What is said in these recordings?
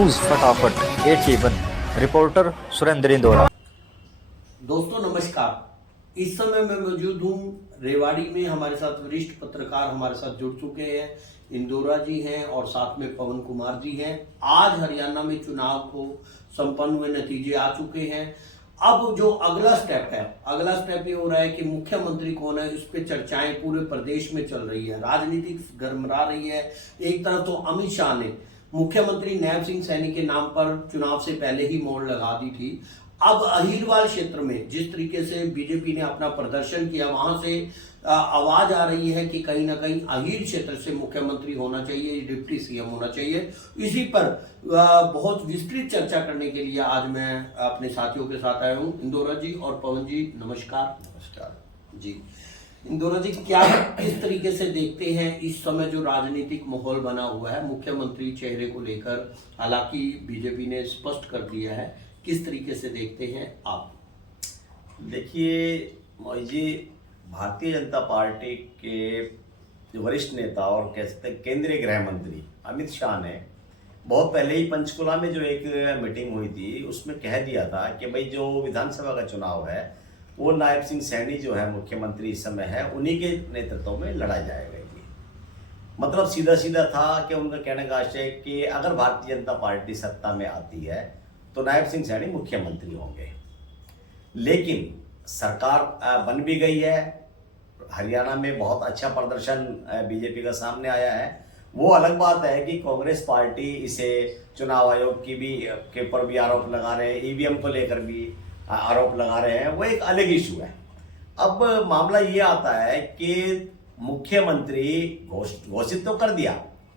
News फटाफट AT1 reporter Surendra Indora. दोस्तों नमस्कार। इस समय मैं मौजूद हूँ रेवाड़ी में। हमारे साथ वरिष्ठ पत्रकार हमारे साथ जुड़ चुके हैं। इंदौरा जी हैं और साथ में पवन कुमार जी हैं। आज हरियाणा में चुनाव को संपन्न हुए, नतीजे आ चुके हैं। अब जो अगला स्टेप ये हो रहा है कि मुख्यमंत्री कौन है, इस पे चर्चाएं पूरे प्रदेश में चल रही है, राजनीति गरमरा रही है। एक तरफ तो अमित शाह ने मुख्यमंत्री नैब सिंह सैनी के नाम पर चुनाव से पहले ही मोहर लगा दी थी। अब अहीरवाल क्षेत्र में जिस तरीके से बीजेपी ने अपना प्रदर्शन किया, वहां से आवाज आ रही है कि कहीं ना कहीं अहीर क्षेत्र से मुख्यमंत्री होना चाहिए, डिप्टी सीएम होना चाहिए। इसी पर बहुत विस्तृत चर्चा करने के लिए आज मैं अपने साथियों के साथ आया हूं। इंदौरा जी और पवन जी नमस्कार। नमस्कार जी इंदौरा जी, क्या किस तरीके से देखते हैं इस समय जो राजनीतिक माहौल बना हुआ है मुख्यमंत्री चेहरे को लेकर? हालांकि बीजेपी ने स्पष्ट कर दिया है, किस तरीके से देखते हैं आप? देखिए मोदी जी, भारतीय जनता पार्टी के जो वरिष्ठ नेता और कह सकते हैं केंद्रीय गृह मंत्री अमित शाह ने बहुत पहले ही पंचकुला में जो एक मीटिंग हुई थी उसमें कह दिया था कि भाई जो विधानसभा का चुनाव है वो नायब सिंह सैनी जो है मुख्यमंत्री इस समय है, उन्हीं के नेतृत्व में लड़ा जाएगा। ये मतलब सीधा सीधा था कि उनका कहने का आशय कि अगर भारतीय जनता पार्टी सत्ता में आती है तो नायब सिंह सैनी मुख्यमंत्री होंगे। लेकिन सरकार बन भी गई है, हरियाणा में बहुत अच्छा प्रदर्शन बीजेपी का सामने आया है। वो अलग बात है कि कांग्रेस पार्टी इसे चुनाव आयोग की भी के ऊपर भी आरोप लगा रहे हैं, ईवीएम को लेकर भी आरोप लगा रहे हैं, वो एक अलग इशू है। अब मामला ये आता है कि मुख्यमंत्री घोषित तो कर दिया,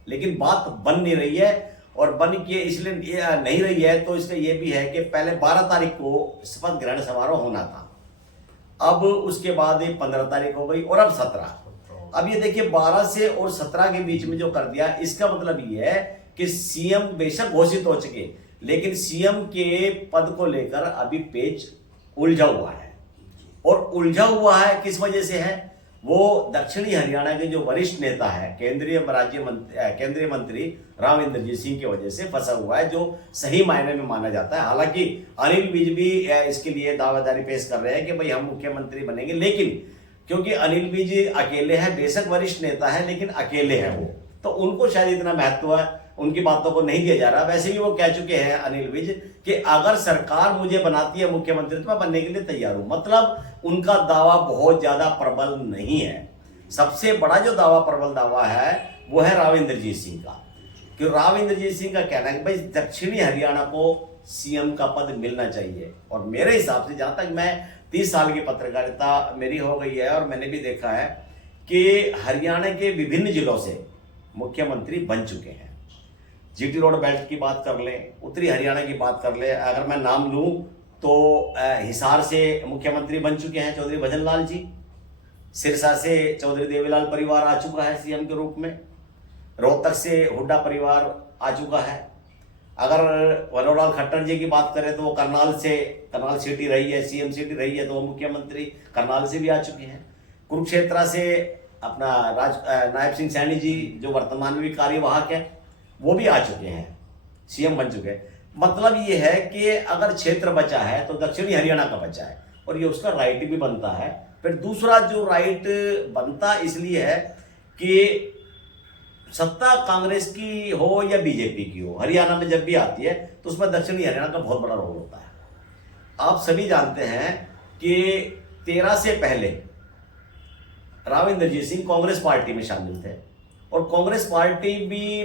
लेकिन बात बन नहीं रही है। और बन के इसलिए नहीं रही है तो इसलिए ये भी है कि पहले 12 तारीख को शपथ ग्रहण समारोह होना था, अब उसके बाद ये 15 तारीख हो गई और अब 17। अब ये देखिए 12 से और 17 के बीच में जो कर दिया, इसका मतलब ये है कि सीएम बेशक घोषित हो चुके, लेकिन सीएम के पद को लेकर अभी पेच उलझा हुआ है। और उलझा हुआ है किस वजह से है? वो दक्षिणी हरियाणा के जो वरिष्ठ नेता है, केंद्रीय मंत्री राव इंद्रजीत सिंह की वजह से फंसा हुआ है, जो सही मायने में माना जाता है। हालांकि अनिल विज भी इसके लिए दावेदारी पेश कर रहे हैं कि भाई हम मुख्यमंत्री बनेंगे, लेकिन क्योंकि अनिल विज अकेले हैं, बेशक वरिष्ठ नेता है लेकिन अकेले हैं वो, तो उनको शायद इतना महत्व है, उनकी बातों को नहीं दिया जा रहा। वैसे भी वो कह चुके हैं अनिल विज कि अगर सरकार मुझे बनाती है मुख्यमंत्री तो मैं बनने के लिए तैयार हूं। मतलब उनका दावा बहुत ज्यादा प्रबल नहीं है। सबसे बड़ा जो प्रबल दावा है वो है राव इंद्रजीत सिंह का, कि राव इंद्रजीत सिंह का कहना है कि भाई दक्षिणी हरियाणा को सीएम का पद मिलना चाहिए। और मेरे हिसाब से, जहां तक मैं 30 साल की पत्रकारिता मेरी हो गई है और मैंने भी देखा है कि हरियाणा के विभिन्न जिलों से मुख्यमंत्री बन चुके हैं। जीटी रोड बेल्ट की बात कर लें, उत्तरी हरियाणा की बात कर लें, अगर मैं नाम लूं तो हिसार से मुख्यमंत्री बन चुके हैं चौधरी भजन लाल जी, सिरसा से चौधरी देवीलाल परिवार आ चुका है सीएम के रूप में, रोहतक से हुड्डा परिवार आ चुका है। अगर मनोहर खट्टर जी की बात करें तो वो करनाल सिटी रही है, सीएम सिटी रही है, तो वो मुख्यमंत्री करनाल से भी आ चुके हैं। कुरुक्षेत्र से अपना नायब सिंह सैनी जी जो वर्तमान में भी कार्यवाहक है, वो भी आ चुके हैं, सीएम बन चुके हैं। मतलब ये है कि अगर क्षेत्र बचा है तो दक्षिणी हरियाणा का बचा है, और ये उसका राइट भी बनता है। फिर दूसरा जो राइट बनता इसलिए है कि सत्ता कांग्रेस की हो या बीजेपी की हो, हरियाणा में जब भी आती है तो उसमें दक्षिणी हरियाणा का बहुत बड़ा रोल होता है। आप सभी जानते हैं कि 13 से पहले राव इंद्रजीत सिंह कांग्रेस पार्टी में शामिल थे, और कांग्रेस पार्टी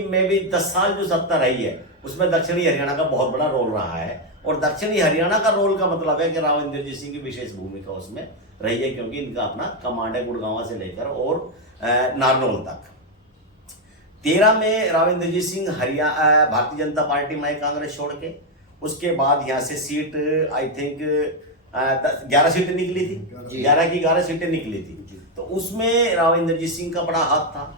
में भी 10 साल जो सत्ता रही है उसमें दक्षिणी हरियाणा का बहुत बड़ा रोल रहा है। और दक्षिणी हरियाणा का रोल का मतलब है कि राव इंद्रजीत सिंह की विशेष भूमिका उसमें रही है, क्योंकि इनका अपना कमांड है गुड़गांव से लेकर और नारनौल तक। 13 में राव इंद्रजीत सिंह भारतीय जनता पार्टी में कांग्रेस छोड़ के, उसके बाद यहाँ से सीट आई थिंक 11 सीटें निकली थी, 11 की 11 सीटें निकली थी, तो उसमें राव इंद्रजीत सिंह का बड़ा हाथ था।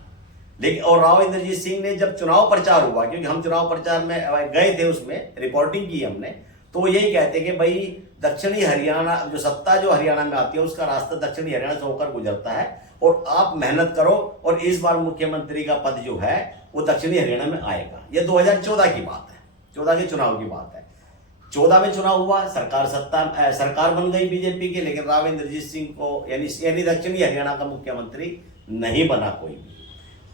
लेकिन और राव इंद्रजीत सिंह ने जब चुनाव प्रचार हुआ, क्योंकि हम चुनाव प्रचार में गए थे, उसमें रिपोर्टिंग की हमने, तो यही कहते कि भाई दक्षिणी हरियाणा जो सत्ता जो हरियाणा में आती है उसका रास्ता दक्षिणी हरियाणा से होकर गुजरता है, और आप मेहनत करो और इस बार मुख्यमंत्री का पद जो है वो दक्षिणी हरियाणा में आएगा। ये 2014 की बात है। 14 के चुनाव की बात है। 14 में चुनाव हुआ, सरकार बन गई बीजेपी की, लेकिन राव इंद्रजीत सिंह को यानी दक्षिणी हरियाणा का मुख्यमंत्री नहीं बना कोई भी।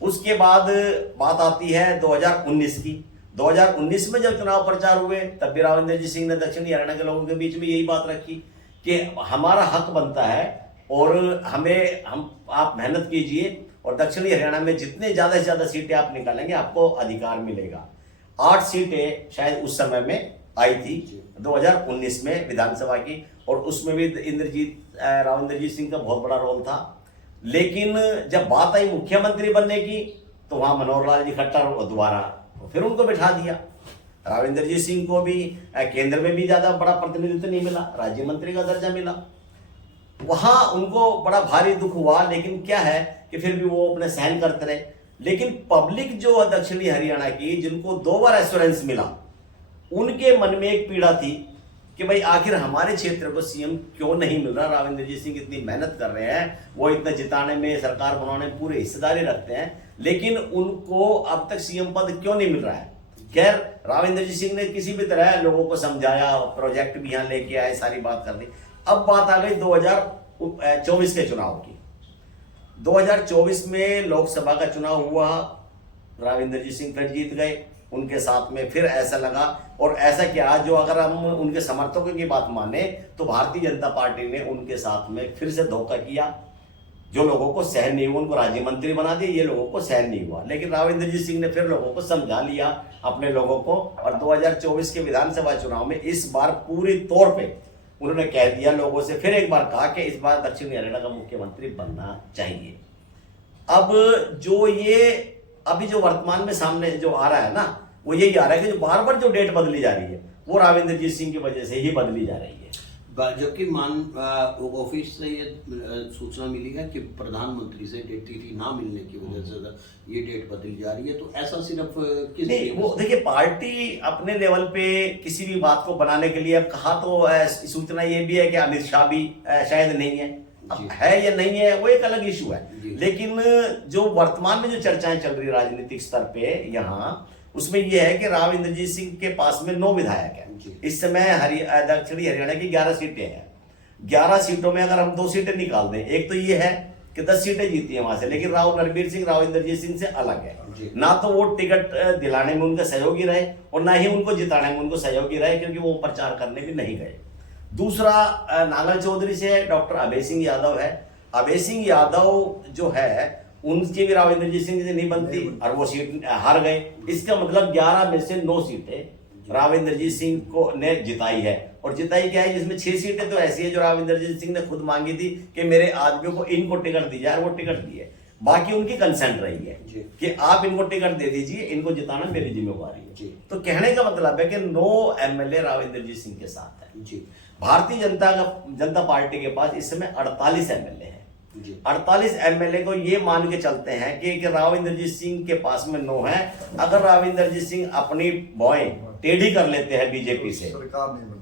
उसके बाद बात आती है 2019 की। 2019 में जब चुनाव प्रचार हुए तब भी राव इंद्रजीत सिंह ने दक्षिणी हरियाणा के लोगों के बीच में यही बात रखी कि हमारा हक बनता है और आप मेहनत कीजिए और दक्षिणी हरियाणा में जितने ज्यादा से ज्यादा सीटें आप निकालेंगे आपको अधिकार मिलेगा। 8 सीटें शायद उस समय में आई थी 2019 में विधानसभा की, और उसमें भी राव इंद्रजीत सिंह का बहुत बड़ा रोल था। लेकिन जब बात आई मुख्यमंत्री बनने की तो वहां मनोहर लाल जी खट्टर दोबारा फिर उनको बिठा दिया। राव इंद्रजीत सिंह को भी केंद्र में भी ज्यादा बड़ा प्रतिनिधित्व नहीं मिला, राज्य मंत्री का दर्जा मिला। वहां उनको बड़ा भारी दुख हुआ, लेकिन क्या है कि फिर भी वो अपने सहन करते रहे। लेकिन पब्लिक जो दक्षिणी हरियाणा की, जिनको 2 बार एश्योरेंस मिला, उनके मन में एक पीड़ा थी कि भाई आखिर हमारे क्षेत्र को सीएम क्यों नहीं मिल रहा। राव इंद्रजीत सिंह इतनी मेहनत कर रहे हैं, वो इतना जिताने में, सरकार बनाने में पूरे हिस्सेदारी रखते हैं, लेकिन उनको अब तक सीएम पद क्यों नहीं मिल रहा है। खैर, राव इंद्रजीत सिंह ने किसी भी तरह लोगों को समझाया, प्रोजेक्ट भी यहाँ लेके आए, सारी बात कर दी। अब बात आ गई 2024 के चुनाव की। 2024 में लोकसभा का चुनाव हुआ, राव इंद्रजीत सिंह फिर जीत गए। उनके साथ में फिर ऐसा लगा, और ऐसा क्या, जो अगर हम उनके समर्थकों की बात माने तो भारतीय जनता पार्टी ने उनके साथ में फिर से धोखा किया। जो लोगों को सहन नहीं हुआ उनको राज्य मंत्री बना दिया, ये लोगों को सहन नहीं हुआ। लेकिन राव इंद्रजीत सिंह ने फिर लोगों को समझा लिया, अपने लोगों को, और 2024 के विधानसभा चुनाव में इस बार पूरी तौर पे उन्होंने कह दिया, लोगों से फिर एक बार कहा कि इस बार दक्षिण हरियाणा का मुख्यमंत्री बनना चाहिए। अब जो ये अभी जो वर्तमान में सामने जो आ रहा है ना, वो यही आ रहा है कि जो बार बार जो डेट बदली जा रही है वो राव इंद्रजीत सिंह की वजह से ही बदली जा रही है। जबकि ऑफिस से ये सूचना मिली है कि प्रधानमंत्री से तिथि ना मिलने की वजह से ये डेट बदली जा रही है। तो ऐसा सिर्फ किस नहीं, वो देखिए, पार्टी अपने लेवल पे किसी भी बात को बनाने के लिए, अब कहा तो सूचना ये भी है कि अमित शाह भी शायद नहीं है, अब है या नहीं है वो एक अलग इशू है। लेकिन जो वर्तमान में जो चर्चाएं चल रही राजनीतिक स्तर पे यहाँ, उसमें यह है कि राव इंद्रजीत सिंह के पास में 9 विधायक है। इस समय दक्षिणी हरियाणा की 11 सीटें हैं। 11 सीटों में अगर हम 2 सीटें निकाल दें, एक तो ये है कि 10 सीटें जीती हैं वहां से, लेकिन राव नरबीर सिंह राव इंद्रजीत सिंह से अलग है। ना तो वो टिकट दिलाने में उनका सहयोगी रहे और ना ही उनको जिताने में उनको सहयोगी रहे, क्योंकि वो प्रचार करने भी नहीं गए। दूसरा नांगल चौधरी से डॉक्टर अभय सिंह यादव है। अभय सिंह यादव जो है उनकी भी राव इंद्रजीत सिंह से नहीं बनती और वो सीट हार गए। इसका मतलब 11 में से 9 सीटें राव इंद्रजीत सिंह को ने जिताई है। और जिताई क्या है, जिसमें 6 सीटें तो ऐसी है जो राव इंद्रजीत सिंह ने खुद मांगी थी कि मेरे आदमियों को इनको टिकट दी जाए, और वो टिकट दी है। बाकी उनकी कंसेंट रही है कि आप इनको टिकट दे दीजिए, इनको जिताना मेरी जिम्मेवारी है। तो कहने का मतलब है कि 9 एमएलए राव इंद्रजीत सिंह के साथ है। भारतीय जनता पार्टी के पास इस समय 48 एमएलए हैं। 48 एमएलए को ये मान के चलते हैं कि राव इंद्रजीत सिंह के पास में 9 है। अगर राव इंद्रजीत सिंह अपनी भौएं टेढ़ी कर लेते हैं बीजेपी से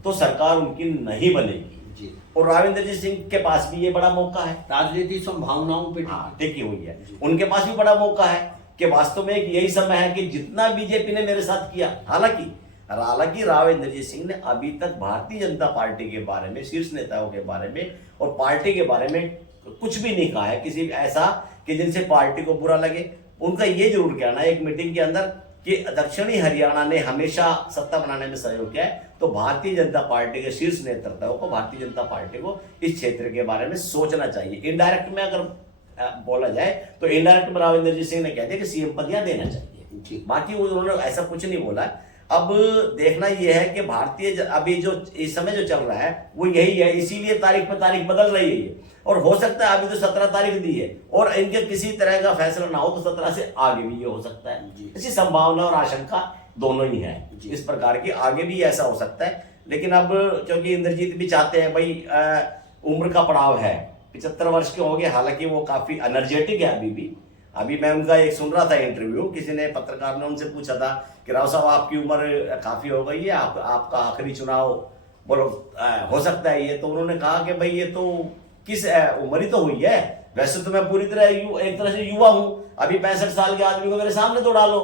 तो सरकार उनकी नहीं बनेगी। और राव इंद्रजीत सिंह के पास भी ये बड़ा मौका है, राजनीतिक संभावनाओं पे टिकी हुई है। उनके पास भी बड़ा मौका है कि वास्तव में यही समय है कि जितना बीजेपी ने मेरे साथ किया, हालांकि राव इंद्रजीत सिंह ने अभी तक भारतीय जनता पार्टी के बारे में, शीर्ष नेताओं के बारे में और पार्टी के बारे में कुछ भी नहीं कहा है, किसी ऐसा कि जिनसे पार्टी को बुरा लगे। उनका ये जरूर कहना है एक मीटिंग के अंदर कि दक्षिणी हरियाणा ने हमेशा सत्ता बनाने में सहयोग किया है, तो भारतीय जनता पार्टी के शीर्ष नेतृत्व को, भारतीय जनता पार्टी को इस क्षेत्र के बारे में सोचना चाहिए। इनडायरेक्ट में अगर बोला जाए तो इनडायरेक्ट में राव इंद्रजीत सिंह ने कह दिया कि सीएम पद यहाँ देना चाहिए। बाकी उन्होंने ऐसा कुछ नहीं बोला। अब देखना यह है कि भारतीय अभी जो इस समय जो चल रहा है वो यही है, इसीलिए तारीख पर तारीख बदल रही है। और हो सकता है अभी तो 17 तारीख दी है और इनके किसी तरह का फैसला ना हो तो 17 से आगे भी ये हो सकता है। इसी संभावना और आशंका दोनों ही है इस प्रकार की, आगे भी ऐसा हो सकता है। लेकिन अब क्योंकि इंद्रजीत भी चाहते हैं भाई, उम्र का पड़ाव है, 75 वर्ष के हो गए, हालांकि वो काफी एनर्जेटिक है अभी भी। अभी मैं उनका एक सुन रहा था इंटरव्यू, किसी ने पत्रकार ने उनसे पूछा था कि राव साहब आपकी उम्र काफी हो गई है, आपका आखिरी चुनाव बोलो हो सकता है ये। तो उन्होंने कहा कि भाई ये तो किस उम्र ही तो हुई है, वैसे तो मैं पूरी तरह एक तरह से युवा हूं, अभी 65 साल के आदमी को मेरे सामने तो डालो,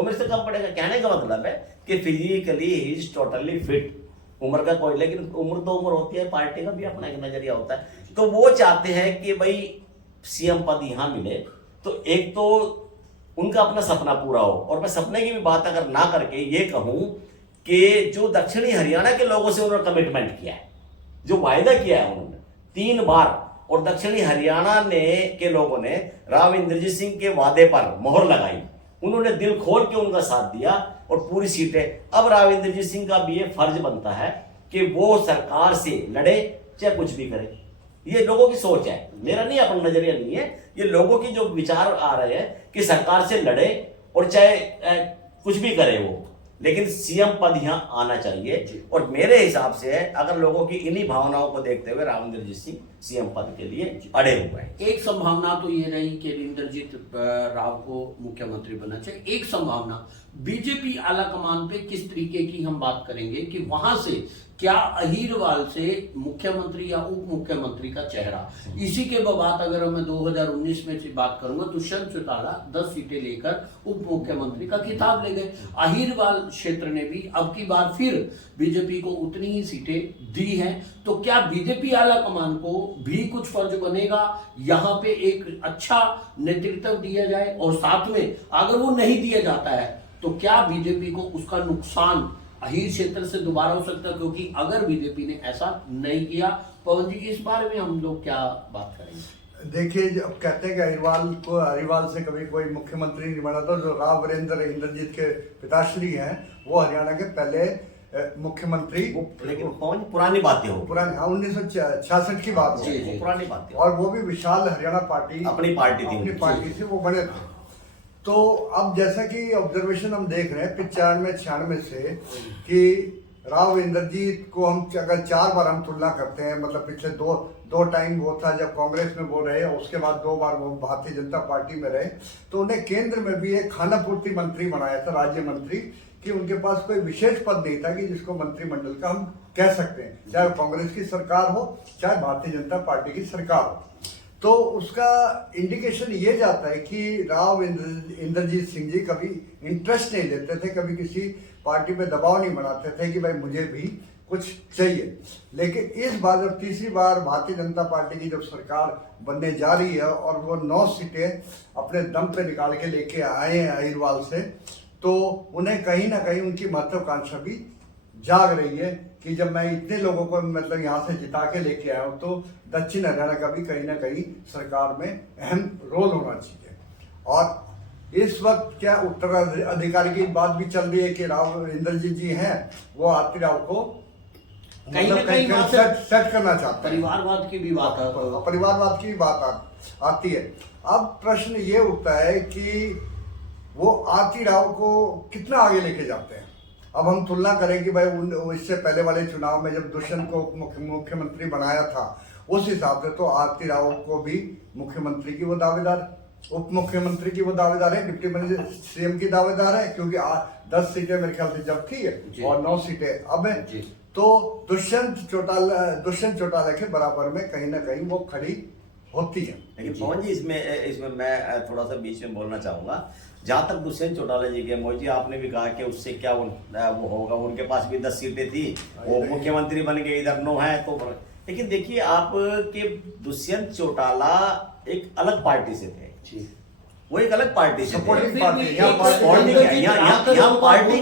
वो मेरे से कम पड़ेगा। कहने का मतलब है कि physically he is totally fit, उम्र का कोई, लेकिन उम्र तो उम्र होती है, पार्टी का भी अपना एक नजरिया होता है। तो वो चाहते हैं कि भाई सीएम पद यहाँ मिले, तो एक तो उनका अपना सपना पूरा हो। और मैं सपने की भी बात अगर ना करके ये कहूं कि जो दक्षिणी हरियाणा के लोगों से उन्होंने कमिटमेंट किया है, जो वायदा किया है उन्होंने 3 बार, और दक्षिणी हरियाणा ने के लोगों ने राव इंद्रजीत सिंह के वादे पर मोहर लगाई, उन्होंने दिल खोल के उनका साथ दिया और पूरी सीटें। अब राव इंद्रजीत सिंह का भी ये फर्ज बनता है कि वो सरकार से लड़े, चाहे कुछ भी करे। ये लोगों की सोच है, मेरा नहीं, अपना नजरिया नहीं है, ये लोगों की जो विचार आ रहे हैं कि सरकार से लड़े और चाहे कुछ भी करे वो, लेकिन सीएम पद यहाँ आना चाहिए। और मेरे हिसाब से अगर लोगों की इन्हीं भावनाओं को देखते हुए राव इंद्रजीत सिंह सीएम पद के लिए अड़े हुए हैं। एक संभावना तो ये रही कि इंद्रजीत राव को मुख्यमंत्री बनना चाहिए। एक संभावना बीजेपी आला कमान पे किस तरीके की हम बात करेंगे कि वहां से क्या अहीरवाल से मुख्यमंत्री या उप मुख्यमंत्री का चेहरा, इसी के बाद अगर मैं 2019 में से बात करूंगा, दुष्यंत चौटाला 10 सीटें लेकर उप मुख्यमंत्री का खिताब ले गए। अहीरवाल क्षेत्र ने भी अब की बार फिर बीजेपी को उतनी ही सीटें दी हैं। तो क्या बीजेपी आला कमान को भी कुछ फर्ज बनेगा यहाँ पे एक अच्छा नेतृत्व दिया जाए, और साथ में अगर वो नहीं दिया जाता है तो क्या बीजेपी को उसका नुकसान अहीर क्षेत्र से दोबारा हो सकता है? क्योंकि अगर बीजेपी ने ऐसा नहीं किया, पवन जी इस बारे में हम लोग क्या बात करेंगे? देखिए, जब कहते हैं कि अहिरवाल से कभी कोई मुख्यमंत्री नहीं बना, तो जो राव वीरेंद्र इंद्रजीत के पिताश्री हैं वो हरियाणा के पहले मुख्यमंत्री, लेकिन कौन पुरानी बातें हो, पुरानी 1966 की बात है, पुरानी बातें, और वो भी विशाल हरियाणा पार्टी, अपनी पार्टी थी, वो बने थे। तो अब जैसा कि ऑब्जर्वेशन हम देख रहे हैं 95-96 से कि राव इंद्रजीत को हम अगर 4 बार हम तुलना करते हैं, मतलब पिछले दो टाइम वो था जब कांग्रेस में वो रहे, उसके बाद 2 बार वो भारतीय जनता पार्टी में रहे, तो उन्हें केंद्र में भी एक खानापूर्ति मंत्री बनाया था, राज्य मंत्री, कि उनके पास कोई विशेष पद नहीं था कि जिसको मंत्रिमंडल का हम कह सकते हैं, चाहे कांग्रेस की सरकार हो चाहे भारतीय जनता पार्टी की सरकार हो। तो उसका इंडिकेशन ये जाता है कि राव इंद्रजीत सिंह जी कभी इंटरेस्ट नहीं लेते थे, कभी किसी पार्टी पे दबाव नहीं बनाते थे कि भाई मुझे भी कुछ चाहिए। लेकिन इस बार जब तीसरी बार भारतीय जनता पार्टी की जब सरकार बनने जा रही है और वो 9 सीटें अपने दम पे निकाल के लेके आए हैं अहिरवाल से, तो उन्हें कहीं ना कहीं उनकी महत्वाकांक्षा भी जाग रही है कि जब मैं इतने लोगों को मतलब यहाँ से जिता के लेके आया हूँ, तो दक्षिण हरियाणा का भी कहीं ना कहीं सरकार में अहम रोल होना चाहिए। और इस वक्त क्या उत्तराधिकारी की बात भी चल रही है कि राव इंद्रजीत जी हैं, वो आरती राव को कहीं ना कहीं सेट करना चाहते हैं, परिवारवाद की भी बात है, परिवारवाद की भी बात आती है। अब प्रश्न ये उठता है कि वो आरती राव को कितना आगे लेके जाते हैं। अब हम तुलना करें कि भाई इससे पहले वाले चुनाव में जब दुष्यंत को मुख्यमंत्री बनाया था, उस हिसाब से तो आरती राव को भी मुख्यमंत्री की वो दावेदार, उप मुख्यमंत्री की वो दावेदार है, डिप्टी सीएम की दावेदार है, क्योंकि 10 सीटें मेरे ख्याल से जब थी और 9 सीटें अब है। तो दुष्यंत चौटाला के बराबर में कहीं ना कहीं वो खड़ी होती है। लेकिन पवन जी इसमें मैं थोड़ा सा बीच में बोलना चाहूंगा। जहां तक दुष्यंत चौटाला जी के, मोदी जी आपने भी कहा कि उससे क्या वो होगा, उनके पास भी 10 सीटें थी, वो मुख्यमंत्री बन गए, इधर 9 है तो। लेकिन देखिए आप कि दुष्यंत चौटाला एक अलग पार्टी से थे, वो एक अलग पार्टी से सपोर्टिंग थे। पार्टी, यहाँ पार्टी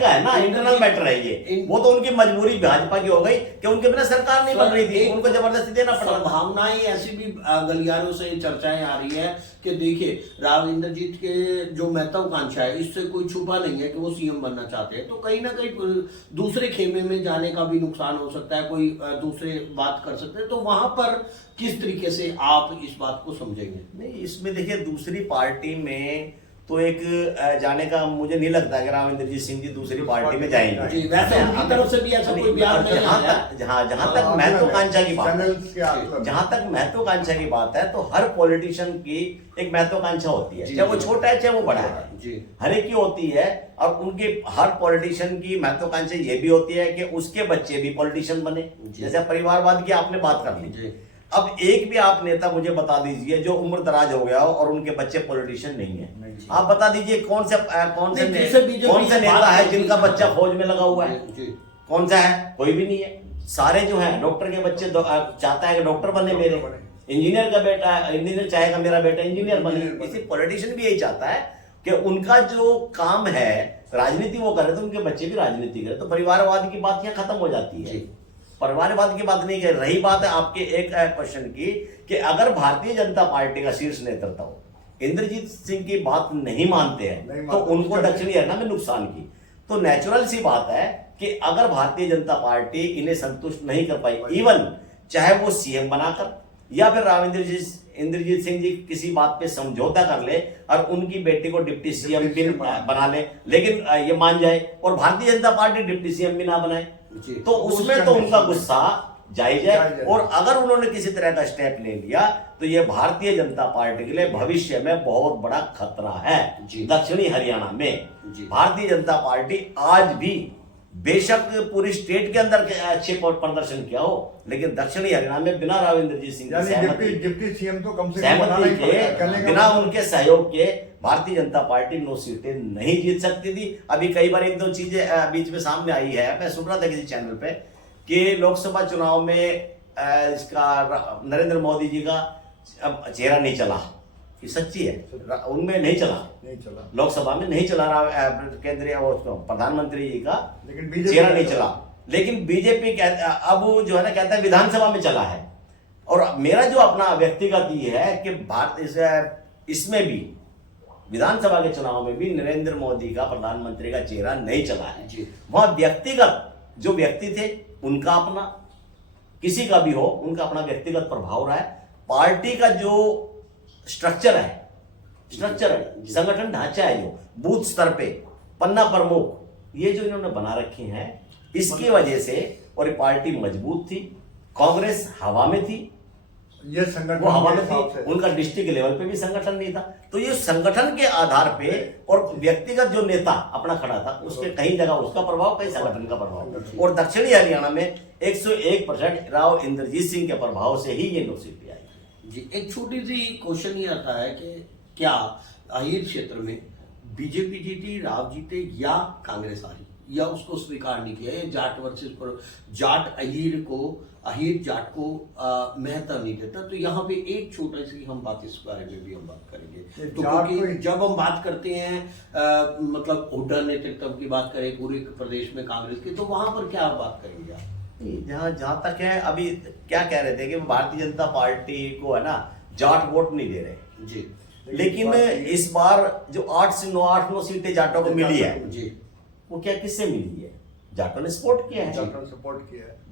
का है ना, इंटरनल मैटर है ये। वो तो उनकी मजबूरी भाजपा की हो गई कि उनके बिना सरकार नहीं बन रही थी, उनको जबरदस्ती देना पड़ रहा था। भावनाएं ऐसी भी गलियारों से चर्चाएं आ रही है कि देखिए राव इंद्रजीत के जो महत्वाकांक्षा है, इससे कोई छुपा नहीं है कि वो सीएम बनना चाहते हैं। तो कहीं ना कहीं दूसरे खेमे में जाने का भी नुकसान हो सकता है, कोई दूसरे बात कर सकते हैं। तो वहां पर किस तरीके से आप इस बात को समझेंगे? नहीं, इसमें देखिए दूसरी पार्टी में तो एक जाने का मुझे नहीं लगता कि राव इंद्रजीत सिंह जी दूसरी पार्टी में जाएंगे। जी, वैसे उनकी तरफ से भी ऐसा कोई बयान नहीं आया। जहां तक महत्वाकांक्षा की बात है, जहां तक महत्वाकांक्षा की बात है, तो हर पॉलिटिशियन की एक महत्वाकांक्षा होती है, चाहे वो छोटा है चाहे वो बड़ा है, हर एक की होती है। और उनके हर पॉलिटिशियन की महत्वाकांक्षा ये भी होती है कि उसके बच्चे भी पॉलिटिशियन बने, जैसे परिवारवाद की आपने बात कर ली। अब एक भी आप नेता मुझे बता दीजिए जो उम्र दराज हो गया हो और उनके बच्चे पॉलिटिशियन नहीं है। आप बता दीजिए कौन से नेता है जिनका बच्चा फौज में लगा हुआ है? कौन सा है? कोई भी नहीं है। सारे जो है डॉक्टर के बच्चे चाहता है कि डॉक्टर बने मेरे, इंजीनियर का बेटा इंजीनियर चाहेगा मेरा बेटा इंजीनियर बने। इसी पॉलिटिशियन भी यही चाहता है कि उनका जो काम है राजनीति वो करे तो उनके बच्चे भी राजनीति करें। तो परिवारवाद की बात यहाँ खत्म हो जाती है। परिवारवाद की बात नहीं कर रही। बात है आपके एक क्वेश्चन की कि अगर भारतीय जनता पार्टी का शीर्ष नेतृत्व इंद्रजीत सिंह की बात नहीं मानते हैं तो उनको दक्षिणी हरियाणा में नुकसान की। तो नेचुरल सी बात है कि अगर भारतीय जनता पार्टी इन्हें संतुष्ट नहीं कर पाई, इवन चाहे वो सीएम बनाकर या फिर राव इंद्रजीत सिंह जी किसी बात पे समझौता कर ले और उनकी बेटी को डिप्टी सीएम भी बना ले, लेकिन ये मान जाए और Bharatiya Janata party deputy CM भी ना बनाए तो उसमें तो उनका गुस्सा जायज है। और अगर उन्होंने किसी तरह का स्टेप ले लिया तो ये भारतीय जनता पार्टी के लिए भविष्य में बहुत बड़ा खतरा है। दक्षिणी हरियाणा में भारतीय जनता पार्टी आज भी बेशक पूरी स्टेट के अंदर अच्छे प्रदर्शन किया हो, लेकिन दक्षिणी हरियाणा में बिना राव इंद्रजीत सिंह डिप्टी सीएम तो कम से कम सहमति के बिना उनके सहयोग के भारतीय जनता पार्टी 9 सीटें नहीं जीत सकती थी। अभी कई बार एक दो चीजें बीच में सामने आई है। मैं सुन रहा था किसी चैनल पे कि लोकसभा चुनाव में इसका नरेंद्र मोदी जी का चेहरा नहीं चला। ये सच्ची है, उनमें नहीं चला, लोकसभा में नहीं चला केंद्रीय प्रधानमंत्री जी का चेहरा नहीं चला। लेकिन बीजेपी अब जो है ना कहता है विधानसभा में चला है। और मेरा जो अपना व्यक्तिगत ये है कि भारत इसमें भी विधानसभा के चुनाव में भी नरेंद्र मोदी का प्रधानमंत्री का चेहरा नहीं चला है। वहां व्यक्तिगत जो व्यक्ति थे उनका अपना, किसी का भी हो उनका अपना व्यक्तिगत प्रभाव रहा है। पार्टी का जो स्ट्रक्चर है, संगठन ढांचा है, जो बूथ स्तर पे पन्ना प्रमुख ये जो इन्होंने बना रखे हैं, इसकी वजह से और पार्टी मजबूत थी। कांग्रेस हवा में थी, ये संगठन वो हवा में थी, उनका डिस्ट्रिक्ट लेवल पे भी संगठन नहीं था। तो ये संगठन के आधार पे और व्यक्तिगत जो नेता अपना खड़ा था उसके कहीं जगह उसका प्रभाव, कहीं संगठन का प्रभाव। और दक्षिणी हरियाणा में 101% राव इंद्रजीत सिंह के प्रभाव से ही ये 9 सीटें आई। जी, एक छोटी सी क्वेश्चन ये आता है कि क्या अहीर क्षेत्र में बीजेपी जीती, राव जीते या कांग्रेस हारी, या उसको स्वीकार नहीं किया? जाट वर्सेस पर जाट अहीर जाट को महत्व नहीं देता। तो यहाँ पे एक छोटा सी हम बात इस बारे में भी हम बात करेंगे। तो क्योंकि जब हम बात करते हैं मतलब हुड्डा नेतृत्व की बात करें पूरे प्रदेश में कांग्रेस की, तो वहां पर क्या बात करेंगे आप? जहां तक है अभी क्या कह रहे थे कि भारतीय जनता पार्टी को है ना जाट वोट नहीं दे रहे जी, लेकिन इस बार जो 8 9 सीटें जाटों को मिली है जी, वो क्या किससे मिली है? जाटों ने सपोर्ट किया है।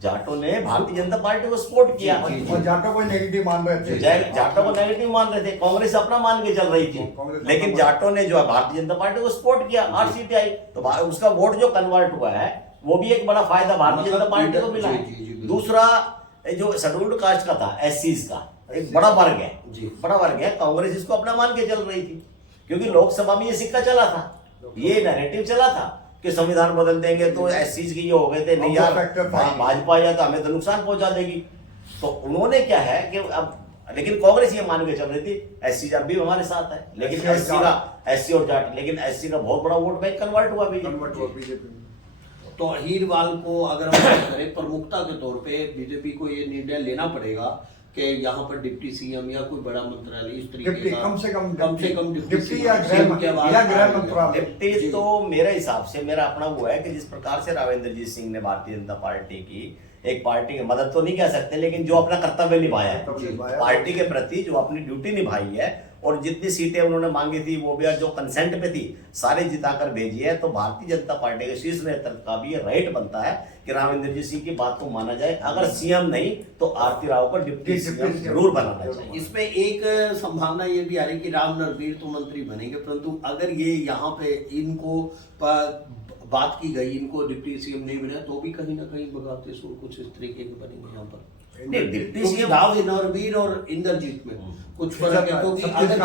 जाटों ने भारतीय जनता पार्टी को सपोर्ट किया। और जाटों को नेगेटिव मान रहे थे, जाटों को नेगेटिव मान रहे थे, कांग्रेस अपना मान के चल रही थी, लेकिन जाटों ने जो है भारतीय जनता पार्टी को सपोर्ट किया। 8 सीटें आई तो उसका वोट जो कन्वर्ट हुआ है वो भी एक बड़ा फायदा भारतीय जनता पार्टी को मिला है। दूसरा जो शेड्यूल्ड कास्ट का था, एससीज का एक बड़ा वर्ग है, बड़ा वर्ग है, कांग्रेस इसको अपना मान के चल रही थी क्योंकि लोकसभा में ये सिक्का चला था, ये नैरेटिव चला था कि संविधान बदल देंगे तो एससीज की ये हो गए थे, नहीं यार भाजपा या तो हमें तो नुकसान पहुंचा देगी। तो उन्होंने क्या है कि अब, लेकिन कांग्रेस ये मान के चल रही थी एससी अब भी हमारे साथ है, लेकिन एससी और जाट, लेकिन एससी का बहुत बड़ा वोट बैंक कन्वर्ट हुआ बीजेपी। तो अहीरवाल को अगर हम बात करें प्रमुखता के तौर पे बीजेपी को ये निर्णय लेना पड़ेगा कि यहाँ पर डिप्टी सीएम या कोई बड़ा मंत्रालय इस तरीके का कम से कम डिप्टी या गृह मंत्रालय। डिप्टी तो मेरे हिसाब से मेरा अपना वो है कि जिस प्रकार से राव इंद्रजीत सिंह ने भारतीय जनता पार्टी की एक पार्टी की मदद तो नहीं कह सकते, लेकिन जो अपना कर्तव्य निभाया है पार्टी के प्रति, जो अपनी ड्यूटी निभाई है और जितनी सीटें उन्होंने मांगी थी वो भी जो कंसेंट पे थी सारे जिताकर भेजी है, तो भारतीय जनता पार्टी के शीर्ष नेतृत्व का भी राइट बनता है कि राव इंद्रजीत सिंह की बात को माना जाए। अगर सीएम नहीं तो आरती राव को डिप्टी सीएम जरूर बनाना चाहिए। इसमें एक संभावना ये भी आ रही कि राम नरवीर तो मंत्री बनेंगे, परंतु अगर ये यहाँ पे इनको बात की गई इनको डिप्टी सीएम नहीं बना तो भी कहीं ना कहीं बगावते सुर कुछ इस तरीके के बनेंगे यहाँ पर। डिप्टी सीएम राव नरवीर और इंद्रजीत में कुछ फर्क है, क्योंकि अगर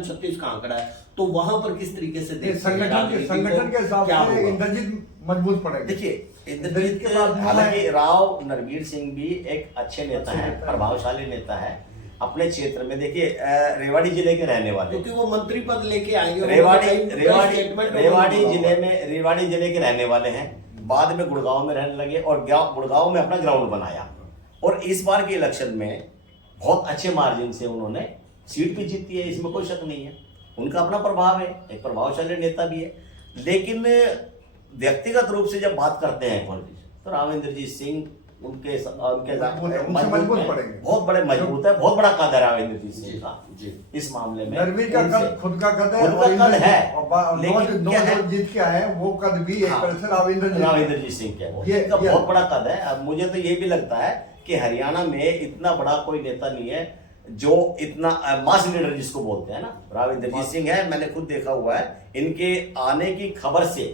36 का आंकड़ा है तो वहां पर किस तरीके से संगठन के हिसाब से इंद्रजीत मजबूत पड़ेगा। देखिए इंद्रजीत के बाद में हालांकि राव नरवीर सिंह भी एक अच्छे नेता हैं, प्रभावशाली नेता है अपने क्षेत्र में। देखिए रेवाड़ी जिले के रहने वाले, क्योंकि वो मंत्री पद लेके आएंगे। रेवाड़ी जिले के रहने वाले हैं। बाद में गुड़गांव में रहने लगे और गुड़गांव में अपना ग्राउंड बनाया और इस बार के इलेक्शन में बहुत अच्छे मार्जिन से उन्होंने सीट भी जीती है, इसमें कोई शक नहीं है। उनका अपना प्रभाव है, एक प्रभावशाली नेता भी है। लेकिन व्यक्तिगत रूप से जब बात करते हैं तो राव इंद्रजीत सिंह उनके मजबूत पड़ेंगे, बहुत बड़े मजबूत है, बहुत बड़ा कद है राव इंद्रजीत सिंह का इस मामले में। नरवीर का कद खुद का कद है, लेकिन जो जीत के आए वो कद भी एक तरह से राव इंद्रजीत सिंह का है, बहुत बड़ा कद है। अब मुझे तो ये भी लगता है कि हरियाणा में इतना बड़ा कोई नेता नहीं है जो इतना मास लीडर जिसको बोलते हैं ना, राव इंद्रजीत सिंह है। मैंने खुद देखा हुआ है, इनके आने की खबर से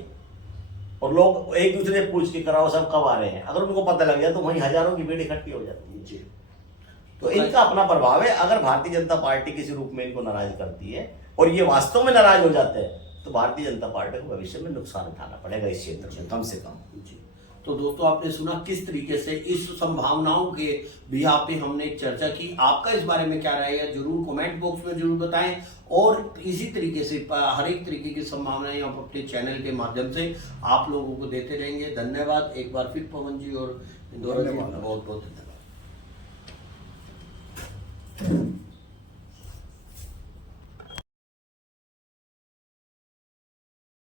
और लोग एक दूसरे से पूछ के कराओ सब कब आ रहे हैं, अगर उनको पता लग जाए तो वहीं हजारों की भीड़ इकट्ठी हो जाती है जी। तो इनका अपना प्रभाव है। अगर भारतीय जनता पार्टी किसी रूप में इनको नाराज करती है और ये वास्तव में नाराज हो जाते हैं तो भारतीय जनता पार्टी को भविष्य में नुकसान उठाना पड़ेगा इस क्षेत्र में कम से कम जी। तो दोस्तों आपने सुना किस तरीके से इस संभावनाओं के बिहार पे हमने एक चर्चा की। आपका इस बारे में क्या राय है जरूर कमेंट बॉक्स में जरूर बताएं और इसी तरीके से हर एक तरीके की संभावनाएं आप अपने चैनल के माध्यम से आप लोगों को देते रहेंगे। धन्यवाद एक बार फिर पवन जी और इंदौरा जी, बहुत बहुत धन्यवाद।